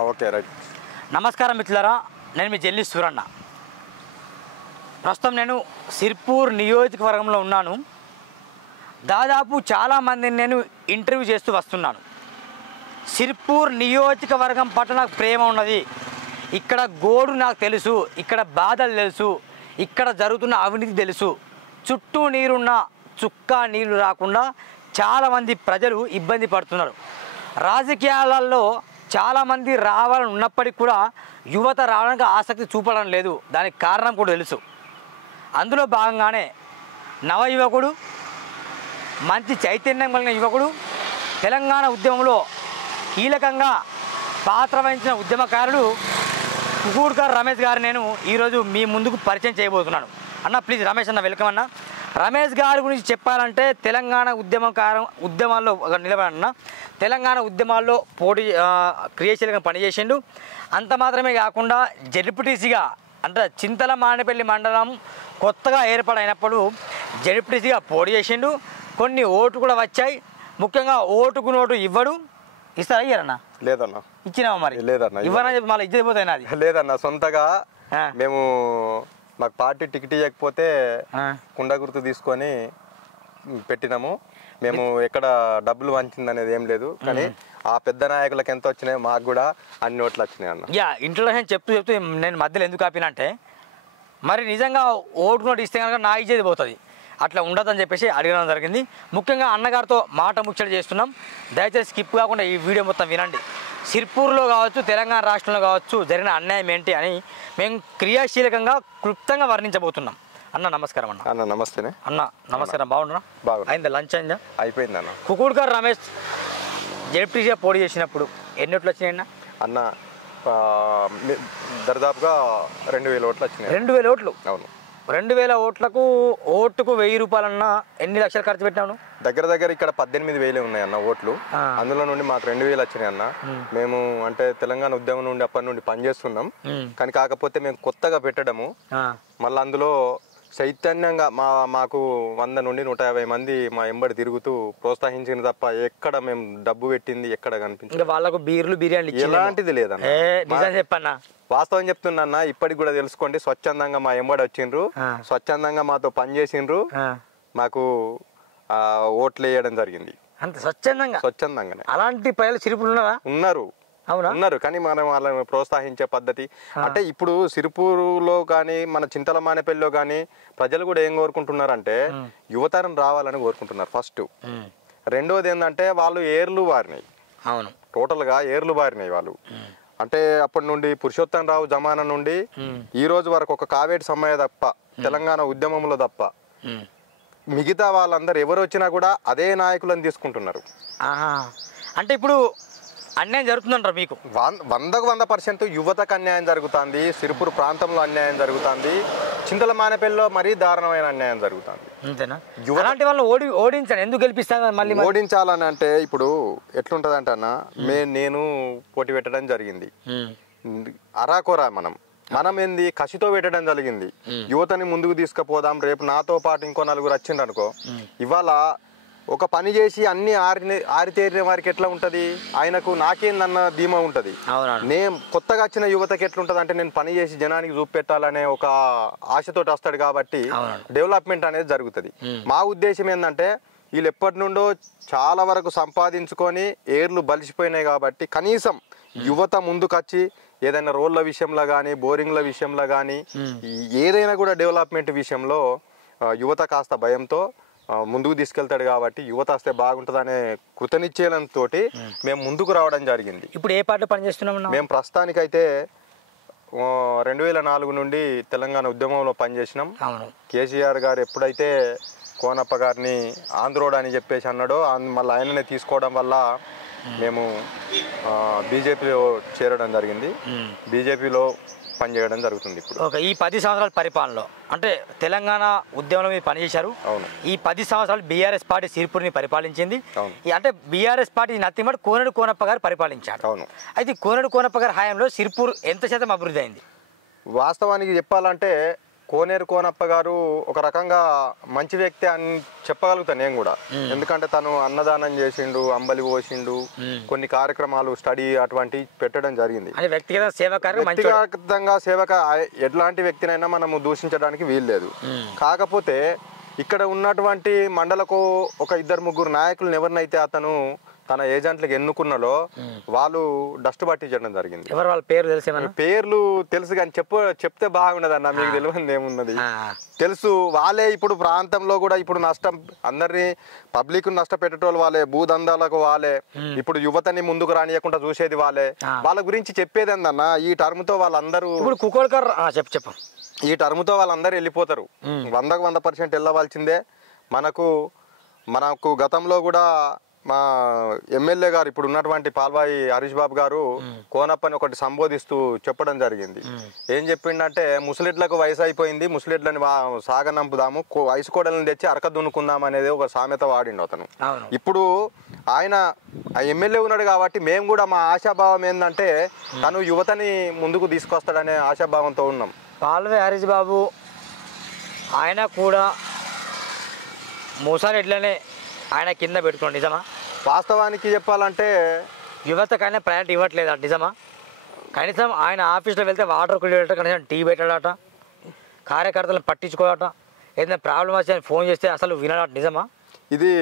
Okay right. నమస్కారం మిత్రులారా, నేను మీ జల్లి సూరన్న. ప్రస్తుతం నేను సిర్పూర్ నియోజకవర్గంలో ఉన్నాను. దాదాపు చాలామందిని నేను ఇంటర్వ్యూ చేస్తూ వస్తున్నాను. సిర్పూర్ నియోజకవర్గం పట్ల నాకు ప్రేమ ఉన్నది. ఇక్కడ గోడు నాకు తెలుసు, ఇక్కడ బాధలు తెలుసు, ఇక్కడ జరుగుతున్న అవినీతి తెలుసు. చుట్టూ నీరున్న చుక్క నీళ్లు రాకుండా చాలామంది ప్రజలు ఇబ్బంది పడుతున్నారు. రాజకీయాలలో చాలామంది రావాలని ఉన్నప్పటికీ కూడా యువత రావడానికి ఆసక్తి చూపడం లేదు. దానికి కారణం కూడా తెలుసు. అందులో భాగంగానే నవ యువకుడు, మంచి చైతన్యం కలిగిన యువకుడు, తెలంగాణ ఉద్యమంలో కీలకంగా పాత్ర వహించిన ఉద్యమకారుడు కుకూడ్కర్ రమేష్ గారు నేను ఈరోజు మీ ముందుకు పరిచయం చేయబోతున్నాను. అన్న ప్లీజ్ రమేష్ అన్న, వెల్కమ్ అన్న. రమేష్ గారి గురించి చెప్పాలంటే తెలంగాణ ఉద్యమాల్లో నిలబడిన తెలంగాణ ఉద్యమాల్లో క్రియాశీలంగా పనిచేసిండు. అంత మాత్రమే కాకుండా జెడ్పీటీసీగా అంటే చింతల మానేపల్లి మండలం కొత్తగా ఏర్పాటైనప్పుడు జెడ్పీటీసీగా పోటీ చేసిండు. కొన్ని ఓట్లు కూడా వచ్చాయి. ముఖ్యంగా ఓటుకు నోటు ఇవ్వడు. ఇస్తారా ఇయ్యారన్నా? లేదన్నా. ఇచ్చినావా? మరి లేదన్నా. ఇవ్వనా చెప్పి మళ్ళీ ఇచ్చేది పోతాయి నాది. లేదన్నా, సొంతగా మేము మాకు పార్టీ టికెట్ ఇవ్వకపోతే కుండ గుర్తు తీసుకొని పెట్టినాము. మేము ఎక్కడ డబ్బులు వంచింది అనేది ఏం లేదు. కానీ ఆ పెద్ద నాయకులకు ఎంత వచ్చినాయి, మాకు కూడా అన్ని ఓట్లు వచ్చినాయి అన్న. ఇంట్రొడక్షన్ చెప్తూ నేను మధ్యలో ఎందుకు ఆపినంటే, మరి నిజంగా ఓటు నోటు ఇస్తే కనుక నా ఇచ్చేది పోతుంది, అట్లా ఉండదని చెప్పేసి అడగడం జరిగింది. ముఖ్యంగా అన్నగారితో మాట ముచ్చట చేస్తున్నాం. దయచేసి స్కిప్ కాకుండా ఈ వీడియో మొత్తం వినండి. సిర్పూర్లో కావచ్చు, తెలంగాణ రాష్ట్రంలో కావచ్చు జరిగిన అన్యాయం ఏంటి అని మేము క్రియాశీలకంగా క్లుప్తంగా వర్ణించబోతున్నాం. అన్న నమస్కారం. అన్న నమస్తేనే అన్న. నమస్కారం. బాగున్నా? అయిందా? లంచ్ అయిందా? అయిపోయింది అన్న. కుకూడ్కర్ రమేష్ జెడ్పీటీసీగా పోటీ చేసినప్పుడు ఎన్ని ఓట్లు వచ్చినాయి అన్న? దాదాపుగా 2000 ఓట్లు వచ్చినాయి. 2000 ఓట్లు? అవును. 2000 ఓట్లకు ఓటుకు 1000 రూపాయలన్నా ఎన్ని లక్షలు ఖర్చు పెట్టాను? దగ్గర ఇక్కడ 18,000 ఉన్నాయి అన్న ఓట్లు. అందులో నుండి మాకు 2000 వచ్చినాయి అన్న. మేము అంటే తెలంగాణ ఉద్యమం నుండి అప్పటి నుండి పనిచేస్తున్నాం. కానీ కాకపోతే మేము కొత్తగా పెట్టడము, మళ్ళీ అందులో చైతన్యంగా మాకు 100 నుండి 150 మంది మా ఎంబడి తిరుగుతూ ప్రోత్సహించిన తప్ప ఎక్కడ మేము డబ్బు పెట్టింది ఎక్కడ కనిపించింది. వాళ్ళకు బీర్లు బిర్యానీ ఎలాంటిది లేదన్న. చెప్పన్నా, వాస్తవం చెప్తున్నా. ఇప్పటికి కూడా తెలుసుకోండి. స్వచ్ఛందంగా మా ఎంబడి వచ్చిండ్రు, స్వచ్ఛందంగా మాతో పనిచేసిండ్రు, మాకు ఓట్లు వేయడం జరిగింది. అంత స్వచ్ఛందంగానే. అలాంటి ప్రజలు సిరిపురు ఉన్నారు. కానీ మనం వాళ్ళని ప్రోత్సహించే పద్ధతి అంటే ఇప్పుడు సిరిపూరులో కానీ మన చింతల మానేపల్లిలో కానీ ప్రజలు కూడా ఏం కోరుకుంటున్నారంటే యువతరం రావాలని కోరుకుంటున్నారు ఫస్ట్. రెండోది ఏంటంటే వాళ్ళు ఏర్లు బారినాయి. అవును, టోటల్ గా ఏర్లు బారినాయి వాళ్ళు. అంటే అప్పటి నుండి పురుషోత్తం రావు జమానా నుండి ఈ రోజు వరకు ఒక కావేటి సమ్మయ్య తప్ప, తెలంగాణ ఉద్యమంలో తప్ప మిగతా వాళ్ళందరూ ఎవరు వచ్చినా కూడా అదే నాయకులను తీసుకుంటున్నారు. అంటే ఇప్పుడు అన్యాయం జరుగుతుందంటారు మీకు? 100% యువతకు అన్యాయం జరుగుతుంది. సిరిపూర్ ప్రాంతంలో అన్యాయం జరుగుతుంది. చింతల మానేపల్లిలో మరీ దారుణమైన అన్యాయం జరుగుతుంది. అంతేనా? అలాంటి వాళ్ళని ఓడించాలి. ఎందుకు గెలిపిస్తాను? మళ్ళీ ఓడించాలని అంటే ఇప్పుడు ఎట్లుంటది అంటే అన్న, నేను పోటీ పెట్టడం జరిగింది. అరాకొరా మనం ఏంది కసితో పెట్టడం జరిగింది. యువతని ముందుకు తీసుకుపోదాం, రేపు నాతో పాటు ఇంకో 4 వచ్చిండ్రు అనుకో, ఇవాళ ఒక పని చేసి అన్ని ఆరితేరిన వారికి ఎట్లా ఉంటది, ఆయనకు నాకేందన్న ధీమా ఉంటది. నేను కొత్తగా వచ్చిన యువతకి ఎట్లుంటది అంటే నేను పని చేసి జనానికి చూపెట్టాలనే ఒక ఆశతోటి వస్తాడు కాబట్టి డెవలప్మెంట్ అనేది జరుగుతుంది. మా ఉద్దేశం ఏంటంటే వీళ్ళు ఎప్పటి నుండో చాలా వరకు సంపాదించుకొని ఏర్లు బలిసిపోయినాయి కాబట్టి కనీసం యువత ముందుకొచ్చి ఏదైనా రోడ్ల విషయంలో కానీ, బోరింగ్ల విషయంలో కానీ, ఏదైనా కూడా డెవలప్మెంట్ విషయంలో యువత కాస్త భయంతో ముందుకు తీసుకెళ్తాడు కాబట్టి యువత వస్తే బాగుంటుందనే కృతనిశ్చయంతో మేము ముందుకు రావడం జరిగింది. ఇప్పుడు ఏ పార్టీ పనిచేస్తున్నాం? మేము ప్రస్తుతానికైతే 2004 నుండి తెలంగాణ ఉద్యమంలో పనిచేసినాం. కేసీఆర్ గారు ఎప్పుడైతే కోనప్ప గారిని ఆంధ్రోడ్ అని చెప్పేసి అన్నాడో మళ్ళీ ఆయననే తీసుకోవడం వల్ల మేము బీజేపీలో చేరడం జరిగింది. బీజేపీలో పనిచేయడం జరుగుతుంది ఇప్పుడు. ఈ 10 సంవత్సరాల పరిపాలనలో అంటే తెలంగాణ ఉద్యమంలో మీరు పనిచేశారు. అవును. ఈ 10 సంవత్సరాలు బీఆర్ఎస్ పార్టీ సిరిపూర్ని పరిపాలించింది. అంటే బీఆర్ఎస్ పార్టీ నథింగ్ బట్ కోనేరు కోనప్ప గారు పరిపాలించారు. అవును. అయితే కోనేరు కోనప్ప గారి హయాంలో సిరిపూర్ ఎంత శాతం అభివృద్ధి అయింది? వాస్తవానికి చెప్పాలంటే కోనేరు కోనప్ప గారు ఒక రకంగా మంచి వ్యక్తి అని చెప్పగలుగుతాను నేను కూడా. ఎందుకంటే తను అన్నదానం చేసిండు, అంబలి పోసిండు, కొన్ని కార్యక్రమాలు స్టడీ అటువంటి పెట్టడం జరిగింది. వ్యక్తిగతంగా సేవక ఎట్లాంటి వ్యక్తినైనా మనము దూషించడానికి వీల్లేదు. కాకపోతే ఇక్కడ ఉన్నటువంటి మండలకు ఒక 2-3 నాయకులను ఎవరినైతే అతను తన ఏజెంట్లకు ఎన్నుకున్నలో వాళ్ళు డస్ట్ పట్టించడం జరిగింది. ఎవరు వాళ్ళ పేరు తెలిసే పేర్లు తెలుసు కానీ చెప్తే బాగుండదు అన్న, మీకు తెలియదు ఏమున్నది తెలుసు. వాళ్ళే ఇప్పుడు ప్రాంతంలో కూడా ఇప్పుడు నష్టం అందరినీ పబ్లిక్ నష్టపెట్టేటోళ్ళు వాళ్ళే, భూదందాలకు వాళ్ళే, ఇప్పుడు యువతని ముందుకు రానియకుండా చూసేది వాళ్ళే. వాళ్ళ గురించి చెప్పేది ఏందన్న, ఈ టర్మ్ తో వాళ్ళందరూ ఈ టర్మ్ తో వాళ్ళందరూ వెళ్ళిపోతారు. 100% వెళ్ళవలసిందే. మనకు గతంలో కూడా మా ఎమ్మెల్యే గారు ఇప్పుడు ఉన్నటువంటి పాల్వాయి హరీష్ బాబు గారు కోనప్పని ఒకటి సంబోధిస్తూ చెప్పడం జరిగింది. ఏం చెప్పిండంటే, ముసలిడ్లకు వయసు అయిపోయింది, ముసలిడ్లని సాగనంపుదాము, వయసు కోడలను తెచ్చి అరక దున్నుకుందాం అనేది ఒక సామెత వాడిండు అతను. ఇప్పుడు ఆయన ఎమ్మెల్యే ఉన్నాడు కాబట్టి మేము కూడా మా ఆశాభావం ఏంటంటే తను యువతని ముందుకు తీసుకొస్తాడనే ఆశాభావంతో ఉన్నాం. పాల్వాయి హరీష్ బాబు ఆయన కూడా మూసారెడ్లనే ఆయన కింద పెట్టుకోండి, నిజమా? వాస్తవానికి చెప్పాలంటే యువతకైనా ప్రయారిటీ ఇవ్వట్లేదు, నిజమా? కనీసం ఆయన ఆఫీస్లో వెళ్తే వాటర్ కుడియట, కనీసం టీ పెట్టాడట, కార్యకర్తలను పట్టించుకోవాలట, ఏదైనా ప్రాబ్లం వచ్చి ఆయన ఫోన్ చేస్తే అసలు వినడట, నిజమా? ఇది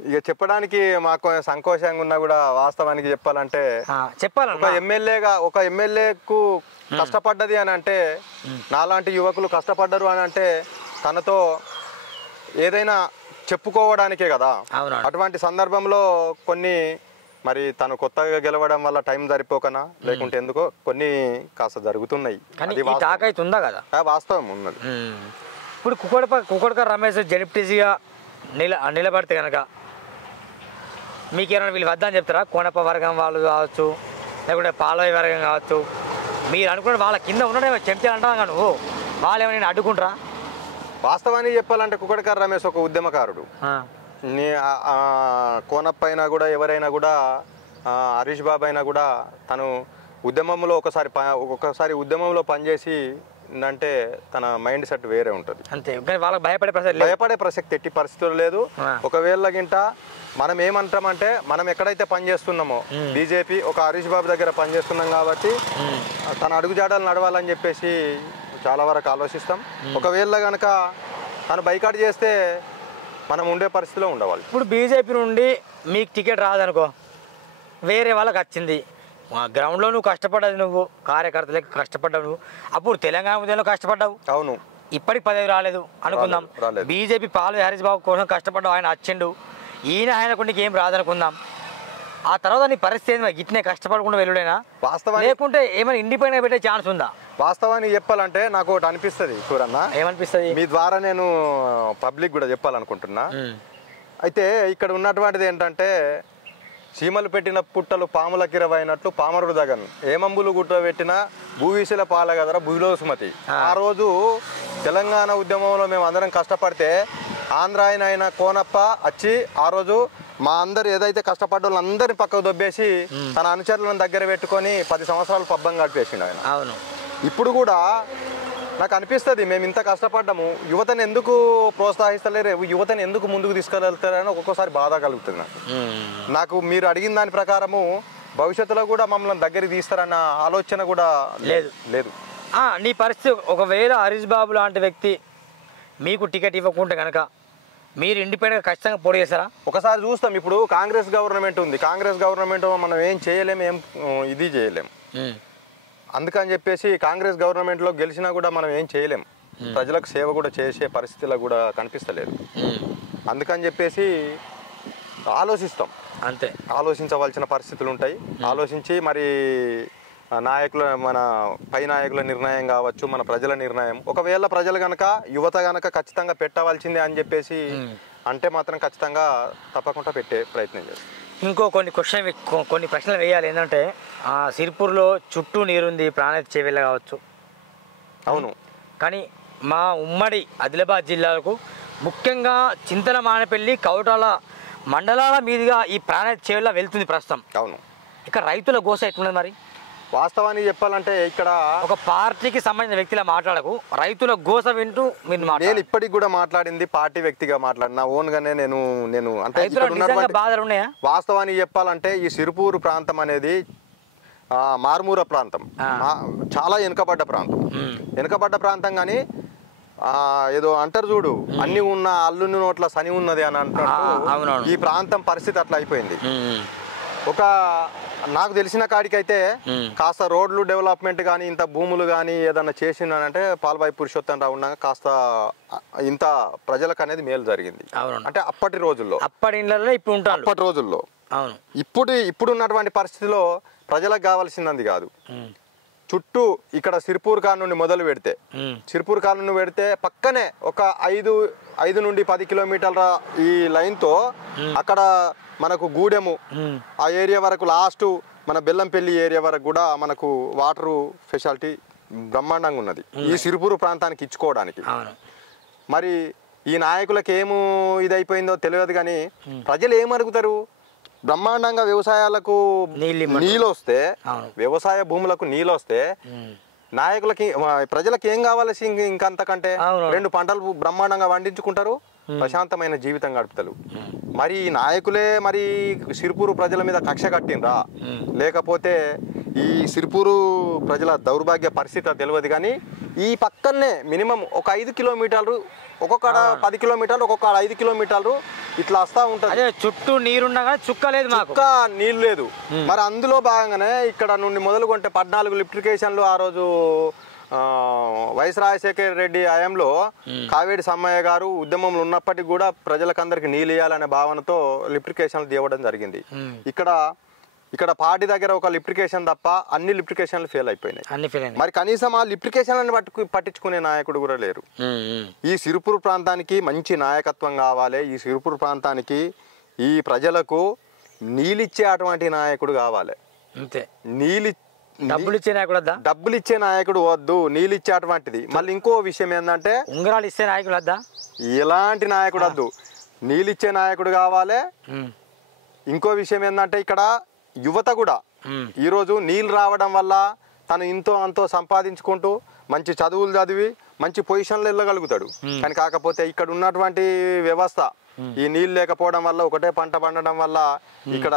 ఇక చెప్పడానికి మాకు సంకోచంగా ఉన్నా కూడా వాస్తవానికి చెప్పాలంటే ఒక ఎమ్మెల్యేకు కష్టపడ్డది అని అంటే, నాలాంటి యువకులు కష్టపడ్డరు అని అంటే తనతో ఏదైనా చెప్పుకోవడానికే కదా. అటువంటి సందర్భంలో కొన్ని మరి తను కొత్తగా గెలవడం వల్ల టైం సరిపోకనా లేకుంటే ఎందుకో కొన్ని కాస్త జరుగుతున్నాయి. వాస్తవం ఉన్నది. ఇప్పుడు కుక్కడక రమేష్ జడ్పీటీసీగా నిలబడితే కనుక మీకేమైనా వీళ్ళు వద్దని చెప్తారా? కోనప్ప వర్గం వాళ్ళు కావచ్చు, లేకుంటే పాలవాయి వర్గం కావచ్చు, మీరు అనుకున్న వాళ్ళ కింద ఉండడం చెంచాలంటా నువ్వు, వాళ్ళు ఏమైనా అడ్డుకుంటారా? వాస్తవానికి చెప్పాలంటే కుక్కడకర రమేష్ ఒక ఉద్యమకారుడు. కోనప్ప అయినా కూడా ఎవరైనా కూడా హరీష్ బాబు అయినా కూడా తను ఉద్యమంలో ఒక్కొక్కసారి ఉద్యమంలో పనిచేసి అంటే తన మైండ్ సెట్ వేరే ఉంటుంది. అంతే, వాళ్ళకి భయపడే ప్రసక్తి ఎట్టి పరిస్థితులు లేదు. ఒకవేళ గింట మనం ఏమంటామంటే, మనం ఎక్కడైతే పనిచేస్తున్నామో బీజేపీ ఒక హరీష్ బాబు దగ్గర పనిచేస్తున్నాం కాబట్టి తన అడుగుజాడలు నడవాలని చెప్పేసి చాలా వరకు ఆలోచిస్తాం. ఒకవేళ కనుక తను బైకాట్ చేస్తే మనం ఉండే పరిస్థితిలో ఉండవాలి. ఇప్పుడు బీజేపీ నుండి మీకు టికెట్ రాదనుకో, వేరే వాళ్ళకి వచ్చింది, గ్రౌండ్లో నువ్వు కష్టపడ్డది, నువ్వు కార్యకర్తలకి కష్టపడ్డావు, నువ్వు అప్పుడు తెలంగాణ ఉద్యమంలో కష్టపడ్డావు. అవును, ఇప్పటికి పదవి రాలేదు అనుకుందాం. బీజేపీ పాల్వాయి హరీష్ బాబు కోసం కష్టపడ్డావు, ఆయన వచ్చిండు, ఈయన ఆయనకు నీకు ఏం రాదనుకుందాం. ఆ తర్వాత నీ పరిస్థితి ఏంది? గిట్నే కష్టపడకుండా వెళ్ళుడేనా? వాస్తవం లేకుంటే ఏమైనా ఇండిపెండెంట్ పెట్టే ఛాన్స్ ఉందా? వాస్తవానికి చెప్పాలంటే నాకు ఒకటి అనిపిస్తుంది సూరన్న. ఏమనిపిస్తుంది? మీ ద్వారా నేను పబ్లిక్ కూడా చెప్పాలనుకుంటున్నా. అయితే ఇక్కడ ఉన్నటువంటిది ఏంటంటే, చీమలు పెట్టిన పుట్టలు పాములకి ఇరవైనట్లు పామరుడు దగన్, ఏమంబులు గుట్ట పెట్టిన భూవీసుల పాలగదర భూలో సుమతి. ఆ రోజు తెలంగాణ ఉద్యమంలో మేము అందరం కష్టపడితే ఆంధ్ర అయిన కోనప్ప వచ్చి ఆ రోజు మా అందరు ఏదైతే కష్టపడ్డ వాళ్ళందరినీ పక్కకు దొబ్బేసి తన అనుచరులను దగ్గర పెట్టుకొని 10 సంవత్సరాలు పబ్బం గడిపేసిండు ఆయన. అవును. ఇప్పుడు కూడా నాకు అనిపిస్తుంది, మేము ఇంత కష్టపడ్డాము, యువతను ఎందుకు ప్రోత్సహిస్తలేరు, యువతను ఎందుకు ముందుకు తీసుకెళ్తారని ఒక్కొక్కసారి బాధ కలుగుతుంది నాకు. మీరు అడిగిన దాని ప్రకారము భవిష్యత్తులో కూడా మమ్మల్ని దగ్గరికి తీస్తారన్న ఆలోచన కూడా లేదు. నీ పరిస్థితి ఒకవేళ హరీష్ బాబు లాంటి వ్యక్తి మీకు టికెట్ ఇవ్వకుంటే కనుక మీరు ఇండిపెండెంట్గా ఖచ్చితంగా పోటీ చేస్తారా? ఒకసారి చూస్తాం. ఇప్పుడు కాంగ్రెస్ గవర్నమెంట్ ఉంది, కాంగ్రెస్ గవర్నమెంట్ మనం ఏం చేయలేము, ఇది చేయలేము. అందుకని చెప్పేసి కాంగ్రెస్ గవర్నమెంట్లో గెలిచినా కూడా మనం ఏం చేయలేం, ప్రజలకు సేవ కూడా చేసే పరిస్థితిలో కూడా కనిపిస్తలేదు. అందుకని చెప్పేసి ఆలోచిస్తాం, అంతే. ఆలోచించవలసిన పరిస్థితులు ఉంటాయి. ఆలోచించి మరి మన పై నాయకుల నిర్ణయం కావచ్చు, మన ప్రజల నిర్ణయం, ఒకవేళ ప్రజలు కనుక యువత కనుక ఖచ్చితంగా పెట్టవలసిందే అని చెప్పేసి అంటే మాత్రం ఖచ్చితంగా తప్పకుండా పెట్టే ప్రయత్నం చేస్తాం. ఇంకో కొన్ని ప్రశ్నలు వేయాలి. ఏంటంటే సిరిపూర్లో చుట్టూ నీరుంది, ప్రాణహిత చేవెళ్ళ కావచ్చు. అవును. కానీ మా ఉమ్మడి ఆదిలాబాద్ జిల్లాలకు ముఖ్యంగా చింతల మానపల్లి కౌటాల మండలాల మీదుగా ఈ ప్రాణహిత చేవెళ్ళ వెళ్తుంది ప్రస్తుతం. అవును. ఇక రైతుల గోస ఎట్లున్నది మరి? వాస్తవానికి చెప్పాలంటే ఇక్కడ ఒక పార్టీకి సంబంధించిన వ్యక్తిలా మాట్లాడకు, రైతుల గోస వింటూ మీరు నేను ఇప్పటికి కూడా మాట్లాడింది పార్టీ వ్యక్తిగా మాట్లాడిన ఓన్ గానే నేను అంటే ఇక్కడ రైతులకు నిజంగా ఉన్నటువంటి బాధలు ఉన్నాయా? వాస్తవానికి చెప్పాలంటే ఈ సిరుపూరు ప్రాంతం అనేది మారుమూల ప్రాంతం, చాలా వెనుకబడ్డ ప్రాంతం కానీ ఏదో అంటారు చూడు, అన్ని ఉన్న అల్లుని నోట్ల సని ఉన్నది అని అంటారు. ఈ ప్రాంతం పరిస్థితి అట్లా అయిపోయింది. ఒక నాకు తెలిసిన కాడికైతే కాస్త రోడ్లు డెవలప్మెంట్ కానీ ఇంత భూములు కానీ ఏదన్నా చేసిందంటే పాల్బాయి పురుషోత్తం రావు ఉండగా కాస్త ఇంత ప్రజలకు అనేది మేలు జరిగింది. అంటే అప్పటి రోజుల్లో, అప్పటి రోజుల్లో ఇప్పుడు ఉన్నటువంటి పరిస్థితిలో ప్రజలకు కావాల్సింది కాదు. చుట్టూ ఇక్కడ సిర్పూర్ కాల నుండి మొదలు పెడితే పక్కనే ఒక 5 నుండి 10 కిలోమీటర్ల ఈ లైన్తో అక్కడ మనకు గూడెము ఆ ఏరియా వరకు లాస్ట్ మన బెల్లంపల్లి ఏరియా వరకు కూడా మనకు వాటర్ ఫెసిలిటీ బ్రహ్మాండంగా ఉన్నది ఈ సిర్పూర్ ప్రాంతానికి ఇచ్చుకోవడానికి. మరి ఈ నాయకులకు ఏమో ఇదైపోయిందో తెలియదు కానీ ప్రజలు ఏమరుగుతారు? బ్రహ్మాండంగా వ్యవసాయాలకు నీళ్ళు వస్తే, వ్యవసాయ భూములకు నీళ్ళు వస్తే నాయకులకి ప్రజలకు ఏం కావాల్సి ఇంకంతకంటే 2 పంటలు బ్రహ్మాండంగా పండించుకుంటారు, ప్రశాంతమైన జీవితం గడుపుతారు. మరి నాయకులే మరి సిర్పూరు ప్రజల మీద కక్ష కట్టిండ్రా, లేకపోతే ఈ సిర్పూరు ప్రజల దౌర్భాగ్య పరిస్థితి తెలియదు కానీ ఈ పక్కనే మినిమం ఒక 5 కిలోమీటర్లు, ఒక్కొక్క 10 కిలోమీటర్లు, ఒక్కొక్క 5 కిలోమీటర్లు ఇట్లా వస్తా ఉంటుంది. చుట్టూ నీరుండగా చుక్క లేదు, చుక్క నీళ్ళు లేదు. మరి అందులో భాగంగానే ఇక్కడ నుండి మొదలుకొంటే 14 లిఫ్ట్ ఇరిగేషన్లు ఆ రోజు వైఎస్ రాజశేఖర రెడ్డి హయాంలో కావేడి సమ్మయ్య గారు ఉద్యమంలో ఉన్నప్పటికీ కూడా ప్రజలకందరికి నీళ్ళు ఇవ్వాలనే భావనతో లిఫ్ట్ ఇరిగేషన్లు తీయడం జరిగింది. ఇక్కడ పార్టీ దగ్గర ఒక లిఫ్ట్ ఇరిగేషన్ తప్ప అన్ని లిఫ్ట్ ఇరిగేషన్లు ఫెయిల్ అయిపోయినాయి. మరి కనీసం ఆ లిఫ్ట్ ఇరిగేషన్లను పట్టించుకునే నాయకుడు కూడా లేరు. ఈ సిర్పూర్ ప్రాంతానికి మంచి నాయకత్వం కావాలి. ఈ సిర్పూర్ ప్రాంతానికి ఈ ప్రజలకు నీళ్ళిచ్చే అటువంటి నాయకుడు కావాలి. డబ్బులు ఇచ్చే నాయకుడు వద్దు, నీళ్ళు ఇచ్చే అటువంటిది. మళ్ళీ ఇంకో విషయం ఏంటంటే ఉంగరాలు ఇచ్చే నాయకుడు వద్దా, ఎలాంటి నాయకుడు వద్దు, నీళ్ళు ఇచ్చే నాయకుడు కావాలి. ఇంకో విషయం ఏంటంటే ఇక్కడ యువత కూడా ఈరోజు నీళ్ళు రావడం వల్ల తను ఇంతో అంతో సంపాదించుకుంటూ మంచి చదువులు చదివి మంచి పొజిషన్లో వెళ్ళగలుగుతాడు. కానీ కాకపోతే ఇక్కడ ఉన్నటువంటి వ్యవస్థ ఈ నీళ్ళు లేకపోవడం వల్ల, ఒకటే పంట పండడం వల్ల ఇక్కడ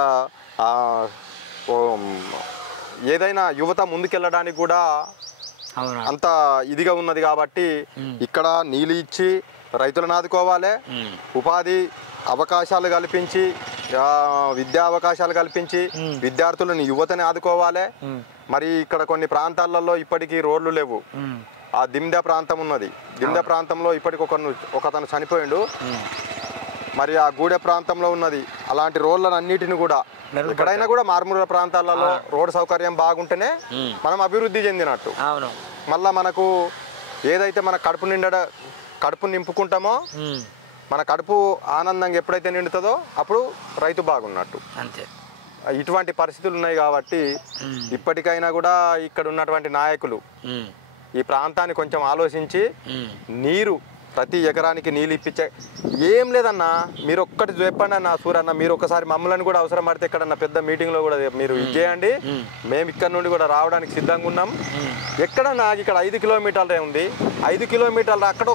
ఏదైనా యువత ముందుకెళ్ళడానికి కూడా అంత ఇదిగా ఉన్నది. కాబట్టి ఇక్కడ నీళ్ళు ఇచ్చి రైతులను ఆదుకోవాలి, ఉపాధి అవకాశాలు కల్పించి, విద్యా అవకాశాలు కల్పించి విద్యార్థులను, యువతని ఆదుకోవాలి. మరి ఇక్కడ కొన్ని ప్రాంతాలలో ఇప్పటికీ రోడ్లు లేవు. ఆ దిమ్దా ప్రాంతం ఉన్నది, దిమ్దా ప్రాంతంలో ఇప్పటికి ఒకతను చనిపోయిండు. మరి ఆ గూడె ప్రాంతంలో ఉన్నది. అలాంటి రోడ్లను అన్నిటిని కూడా ఎక్కడైనా కూడా మారుమూల ప్రాంతాలలో రోడ్ సౌకర్యం బాగుంటేనే మనం అభివృద్ధి చెందినట్టు. మళ్ళా మనకు ఏదైతే మన కడుపు నింపుకుంటామో, మన కడుపు ఆనందంగా ఎప్పుడైతే నిండుతుందో అప్పుడు రైతు బాగున్నట్టు. అంతే. ఇటువంటి పరిస్థితులు ఉన్నాయి. కాబట్టి ఇప్పటికైనా కూడా ఇక్కడ ఉన్నటువంటి నాయకులు ఈ ప్రాంతాన్ని కొంచెం ఆలోచించి నీరు, ప్రతి ఎకరానికి నీళ్ళు ఇప్పించే ఏం లేదన్నా. మీరు ఒక్కటి చెప్పండి అన్న సూరన్న, మీరు ఒకసారి మమ్మల్ని కూడా అవసరం పడితే ఎక్కడన్నా పెద్ద మీటింగ్లో కూడా మీరు ఇది చేయండి. మేము ఇక్కడ నుండి కూడా రావడానికి సిద్ధంగా ఉన్నాం. ఎక్కడన్నా ఇక్కడ 5 కిలోమీటర్లే ఉంది, 5 కిలోమీటర్లు అక్కడ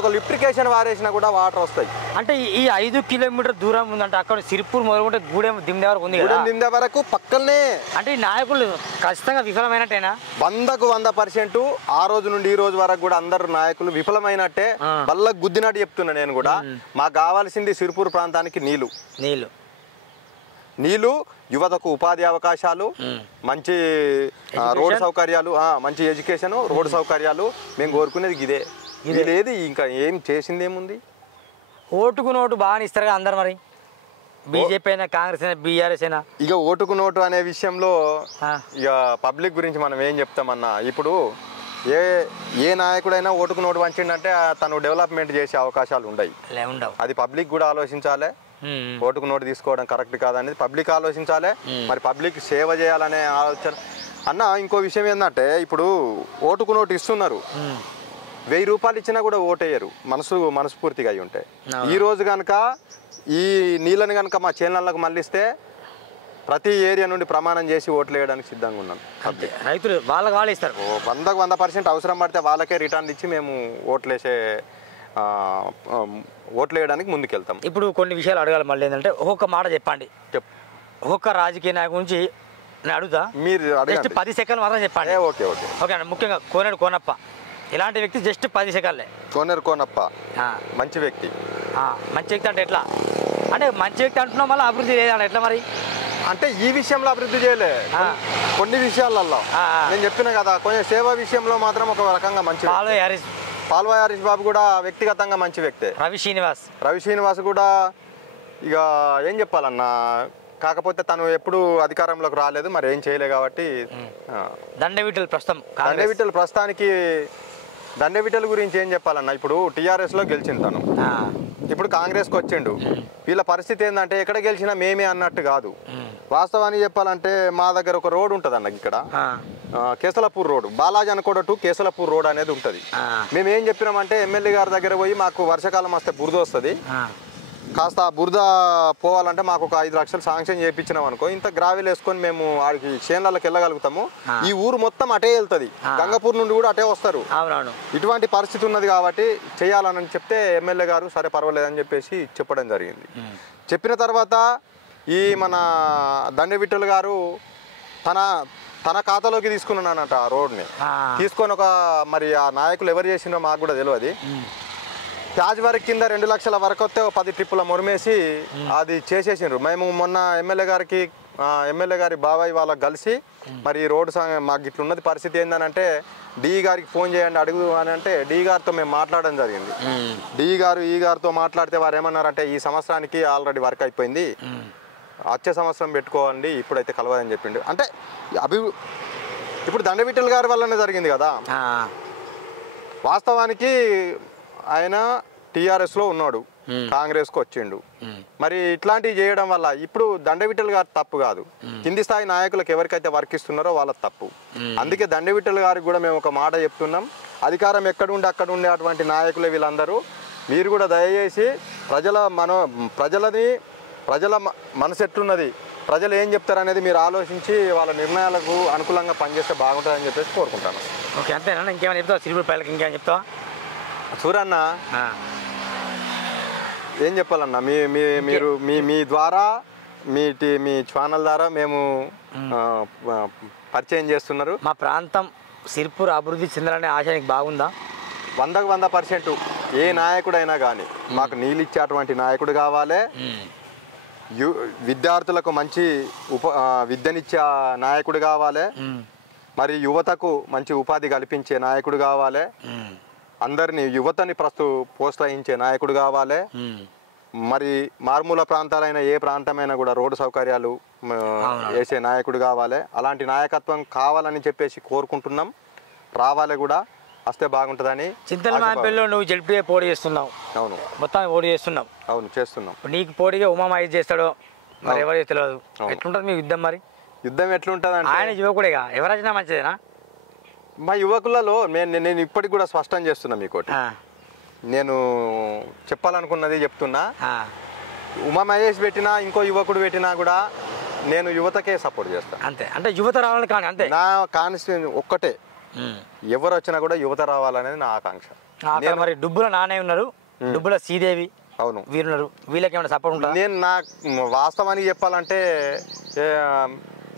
ఒక లిఫ్ట్ ఇరిగేషన్ వారేసినా కూడా వాటర్ వస్తాయి. అంటే ఈ 5 కిలోమీటర్ దూరం ఉందంటే అక్కడ సిర్పూర్ మొదలుకుంటే గూడెం దిమ్దా వరకు ఉంది కదా, దిమ్దా వరకు పక్కనే. అంటే ఈ నాయకులు ఖచ్చితంగా విఫలమైనట్టేనా? 100కు 100% ఆ రోజు నుండి ఈ రోజు వరకు కూడా అందరు నాయకులు విఫలమైనట్టే. బల్ల గుద్దినట్టు చెప్తున్నా నేను కూడా. మాకు కావాల్సింది సిర్పూర్ ప్రాంతానికి నీళ్లు, యువతకు ఉపాధి అవకాశాలు, మంచి రోడ్ సౌకర్యాలు, మంచి ఎడ్యుకేషన్, రోడ్ సౌకర్యాలు మేము కోరుకునేది ఇదే. ఇది లేదు, ఇంకా ఏం చేసింది ఏముంది? ఓటుకు నోటు బాగా ఇస్తారు కదా అందరు. మరి బీజేపీ అయినా, కాంగ్రెస్ అయినా, బీఆర్ఎస్ అయినా, ఇక ఓటుకు నోటు అనే విషయంలో ఇక పబ్లిక్ గురించి మనం ఏం చెప్తామన్నా. ఇప్పుడు ఏ నాయకుడైనా ఓటుకు నోటు పంచిండంటే తను డెవలప్మెంట్ చేసే అవకాశాలు ఉండవు. అది పబ్లిక్ కూడా ఆలోచించాలి. ఓటుకు నోటు తీసుకోవడం కరెక్ట్ కాదనేది పబ్లిక్ ఆలోచించాలి. మరి పబ్లిక్ సేవ చేయాలనే ఆలోచన అన్న. ఇంకో విషయం ఏంటంటే ఇప్పుడు ఓటుకు నోటు ఇస్తున్నారు, 1000 రూపాయలు ఇచ్చినా కూడా ఓటేయరు మనస్ఫూర్తిగా అయి ఉంటాయి. ఈ రోజు కనుక ఈ నీళ్ళని కనుక మా చేనులకు మళ్ళిస్తే ప్రతి ఏరియా నుండి ప్రమాణం చేసి ఓట్లు వేయడానికి సిద్ధంగా ఉన్నాం. రైతులు వాళ్ళకి వాళ్ళే ఇస్తారు. 100% అవసరం పడితే వాళ్ళకే రిటర్న్ ఇచ్చి మేము ఓట్లు వేయడానికి ముందుకెళ్తాం. ఇప్పుడు కొన్ని విషయాలు అడగాలి. మళ్ళీ ఏంటంటే ఒక్కొక్క మాట చెప్పండి. ఒక్కొక్క రాజకీయ నాయకుడి గురించి నేను అడుగుతా, మీరు జస్ట్ 10 సెకండ్లు మాత్రం చెప్పండి. ఓకే ఓకే ఓకే అండి. ముఖ్యంగా కోనేరు కోనప్ప ఇలాంటి వ్యక్తి జస్ట్ 10 సెకండ్లే. కోనేరు కోనప్ప మంచి వ్యక్తి. మంచి వ్యక్తి అంటే ఎట్లా? అంటే మంచి వ్యక్తి అంటున్నాం, మళ్ళీ అభివృద్ధి లేదంటే ఎట్లా మరి? అంటే ఈ విషయంలో అభివృద్ధి చేయలే, కొన్ని విషయాలలో నేను చెప్పిన కదా, కొంచెం సేవా విషయంలో మాత్రం ఒక రకంగా మంచి. పాల్వాయి హరీష్ బాబు కూడా వ్యక్తిగతంగా మంచి వ్యక్తే. రవి శ్రీనివాస్ కూడా ఇక ఏం చెప్పాలన్నా, కాకపోతే తను ఎప్పుడు అధికారంలోకి రాలేదు, మరి ఏం చేయలే కాబట్టి. ప్రస్తుతానికి దండవిటల్ గురించి ఏం చెప్పాలన్నా, ఇప్పుడు టీఆర్ఎస్లో గెలిచింది తను, ఇప్పుడు కాంగ్రెస్కి వచ్చిండు. వీళ్ళ పరిస్థితి ఏంటంటే ఎక్కడ గెలిచినా మేమే అన్నట్టు కాదు. వాస్తవానికి చెప్పాలంటే మా దగ్గర ఒక రోడ్ ఉంటుంది అన్న, ఇక్కడ కేసలపూర్ రోడ్, బాలాజీ అనుకోడ టు కేసలపూర్ రోడ్ అనేది ఉంటుంది. మేము ఏం చెప్పినామంటే ఎమ్మెల్యే గారి దగ్గర పోయి మాకు వర్షాకాలం వస్తే బురద వస్తుంది, కాస్త బురద పోవాలంటే మాకు ఒక 5 లక్షలు శాంక్షన్ చేయించినాం అనుకో, ఇంత గ్రావెల్ వేసుకొని మేము ఆడికి చేన్లకి వెళ్ళగలుగుతాము. ఈ ఊరు మొత్తం అటే వెళ్తుంది, గంగపూర్ నుండి కూడా అటే వస్తారు. ఇటువంటి పరిస్థితి ఉన్నది కాబట్టి చేయాలని చెప్తే ఎమ్మెల్యే గారు సరే పర్వాలేదని చెప్పేసి చెప్పడం జరిగింది. చెప్పిన తర్వాత ఈ మన దండవిట్టలు గారు తన ఖాతాలోకి తీసుకున్నానట ఆ రోడ్ని తీసుకొని, మరి ఆ నాయకులు ఎవరు చేసినో మాకు కూడా తెలియదు. ప్యాజ్ వర్క్ కింద 2 లక్షల వరకు వస్తే 10 ట్రిప్పుల మురిమేసి అది చేసేసిండ్రు. మేము మొన్న ఎమ్మెల్యే గారి బాబాయ్ వాళ్ళకి కలిసి మరి ఈ రోడ్డు మాకు ఇట్లున్నది పరిస్థితి ఏంటంటే డి గారికి ఫోన్ చేయండి అడుగు అని అంటే డి గారితో మేము మాట్లాడడం జరిగింది. ఈ గారితో మాట్లాడితే వారు ఏమన్నారంటే ఈ సంవత్సరానికి ఆల్రెడీ వర్క్ అయిపోయింది, వచ్చే సంవత్సరం పెట్టుకోండి, ఇప్పుడైతే కలవదని చెప్పిండు. అంటే ఇప్పుడు దండవిట్టల్ గారి వల్లనే జరిగింది కదా. వాస్తవానికి ఆయన టీఆర్ఎస్లో ఉన్నాడు, కాంగ్రెస్కి వచ్చిండు. మరి ఇట్లాంటివి చేయడం వల్ల ఇప్పుడు దండవిట్టల్ గారు తప్పు కాదు, కింది స్థాయి నాయకులకు ఎవరికైతే వర్క్ ఇస్తున్నారో వాళ్ళ తప్పు. అందుకే దండవిట్టల్ గారికి కూడా మేము ఒక మాట చెప్తున్నాం, అధికారం ఎక్కడుండి అక్కడ ఉండే అటువంటి నాయకులే వీళ్ళందరూ. మీరు కూడా దయచేసి ప్రజల మనసు ఎట్లున్నది, ప్రజలు ఏం చెప్తారు అనేది మీరు ఆలోచించి వాళ్ళ నిర్ణయాలకు అనుకూలంగా పనిచేస్తే బాగుంటుందని చెప్పేసి కోరుకుంటాను. ఓకే, అంతేనా? ఇంకేమైనా చెప్తావా? సిరిపూర్ ప్రజలకు ఇంకేమైనా చెప్తావా? సూరన్న ఏం చెప్పాలన్నా, మీరు మీ ద్వారా మీ ఛానల్ ద్వారా మేము పరిచయం చేస్తున్నారు. మా ప్రాంతం సిరిపూర్ అభివృద్ధి చెందాలనే ఆశ నీకు బాగుందా? 100% ఏ నాయకుడైనా కానీ మాకు నీళ్ళు ఇచ్చేటువంటి నాయకుడు కావాలి, విద్యార్థులకు మంచి విద్యనిచ్చే నాయకుడు కావాలి, మరి యువతకు మంచి ఉపాధి కల్పించే నాయకుడు కావాలి, అందరినీ యువతని ప్రోత్సహించే నాయకుడు కావాలి, మరి మారుమూల ప్రాంతాలైన ఏ ప్రాంతమైనా కూడా రోడ్డు సౌకర్యాలు వేసే నాయకుడు కావాలి. అలాంటి నాయకత్వం కావాలని చెప్పేసి కోరుకుంటున్నాం, రావాలి కూడా, వస్తే బాగుంటుందని. చింతలమాంపల్లిలో నువ్వు జెడ్పీ పోటీ చేస్తున్నావు. అవును, మొత్తం పోటీ చేస్తున్నావు. అవును, చేస్తున్నాం. నీకు పోటీగా ఉమామహేష్ చేస్తాడో మరి ఎవరు తెలియదు. ఎట్లుంటుంది మీ యుద్ధం? మరి యుద్ధం ఎట్లుంటుంది అంటే ఆయన యువకుడేగా, ఎవరైనా మంచిదేనా? మా యువకులలో నేను ఇప్పటికి కూడా స్పష్టం చేస్తున్నా మీకోటి, నేను చెప్పాలనుకున్నది చెప్తున్నా. ఉమామహేష్ పెట్టినా ఇంకో యువకుడు పెట్టినా కూడా నేను యువతకే సపోర్ట్ చేస్తాను. అంతే, అంటే యువత రావాలని కానీ అంతే. నా కాన్స్టిట్యూన్సీ ఒక్కటే, ఎవరు వచ్చినా కూడా యువత రావాలనేది నా ఆకాంక్ష. మరి డుబ్బుల నానే ఉన్నారు, డుబ్బుల శ్రీదేవి, అవును, వీరున్నారు, వీళ్ళకి ఏమైనా సపోర్ట్ ఉంటుంది? నేను నా వాస్తవానికి చెప్పాలంటే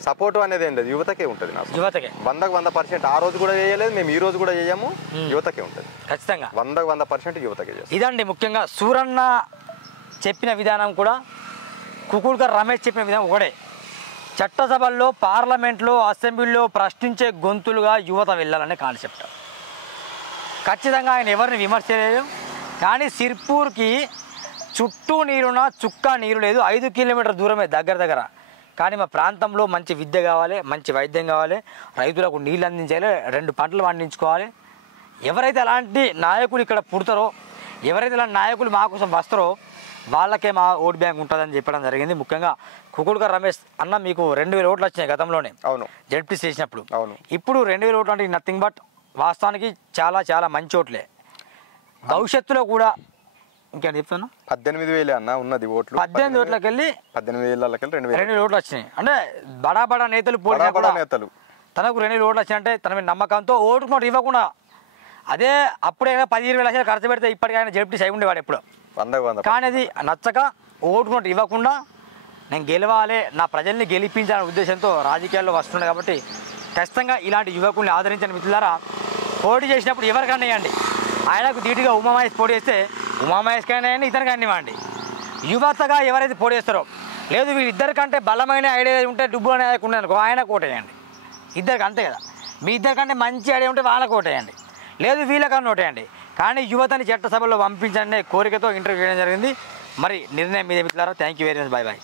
సపోర్ట్ అనేది ఏం లేదు, యువతకే ఉంటుంది. నాకు యువతకే 100% ఆ రోజు కూడా చేయలేదు, మేము ఈ రోజు కూడా చేయము, యువతకే ఉంటుంది ఖచ్చితంగా. 100% యువతకే చేస్తాం. ఇదండి ముఖ్యంగా సూరన్న చెప్పిన విధానం కూడా, కుకుల్కర్ రమేష్ చెప్పిన విధానం ఒకటే. చట్టసభల్లో, పార్లమెంట్లో, అసెంబ్లీలో ప్రశ్నించే గొంతులుగా యువత వెళ్ళాలనే కాన్సెప్ట్. ఖచ్చితంగా ఆయన ఎవరిని విమర్శలేదు, కానీ సిర్పూర్కి చుట్టూ నీరున్న చుక్క నీరు లేదు, 5 కిలోమీటర్ దూరమే దగ్గర. కానీ మా ప్రాంతంలో మంచి విద్య కావాలి, మంచి వైద్యం కావాలి, రైతులకు నీళ్ళు అందించాలి, 2 పంటలు పండించుకోవాలి. ఎవరైతే అలాంటి నాయకులు ఇక్కడ పుడతారో, ఎవరైతే అలాంటి నాయకులు మా కోసం వస్తారో వాళ్ళకే మా ఓట్ బ్యాంక్ ఉంటుందని చెప్పడం జరిగింది. ముఖ్యంగా కుకుల్కర్ రమేష్ అన్న, మీకు 2000 ఓట్లు వచ్చినాయి గతంలోనే. అవును, జెడ్పీ చేసినప్పుడు. అవును, ఇప్పుడు 2000 ఓట్లు అంటే నథింగ్ బట్ వాస్తవానికి చాలా మంచి ఓట్లే. భవిష్యత్తులో కూడా ఇంకేంటి చెప్తున్నా 18,000 అన్న ఉన్నది ఓట్లు. 18 ఓట్లకి వెళ్ళి 18,000 2 ఓట్లు వచ్చినాయి. అంటే బడా నేతలు నేతలు తనకు 2 ఓట్లు వచ్చినాయంటే తన మీద నమ్మకంతో ఓటుకు నోటు ఇవ్వకుండా అదే అప్పుడే 10-20 లక్షలు ఖర్చు పెడితే ఇప్పటికైనా జడ్పీటీసీ అయి ఉండేవాడు ఎప్పుడు. కానీ అది నచ్చక ఓటుకు నోటు ఇవ్వకుండా నేను గెలవాలి, నా ప్రజల్ని గెలిపించాలనే ఉద్దేశంతో రాజకీయాల్లో వస్తున్నాడు. కాబట్టి ఖచ్చితంగా ఇలాంటి యువకుల్ని ఆదరించిన మిత్రులారా, పోటీ చేసినప్పుడు ఎవరికన్నా ఇవ్వండి. ఆయనకు ధీటుగా ఉమామహేష్ పోటీ చేస్తే ఉమామహేష్కైనా ఇతనికి అనివ్వండి. యువతగా ఎవరైతే పోటీ చేస్తారో, లేదు వీళ్ళిద్దరికంటే బలమైన ఐడియా ఉంటే డబ్బు అనేది ఉండనుకో ఆయనకు ఓటేయండి. ఇద్దరికి అంతే కదా, మీ ఇద్దరికంటే మంచి ఐడియా ఉంటే వాళ్ళకు ఓటేయండి, లేదు వీళ్ళకన్నా ఓటేయండి. కానీ యువతని చట్టసభలో పంపించండి కోరికతో ఇంటర్వ్యూ చేయడం జరిగింది. మరి నిర్ణయం మీద మిత్రులారా, thank you very much, bye bye.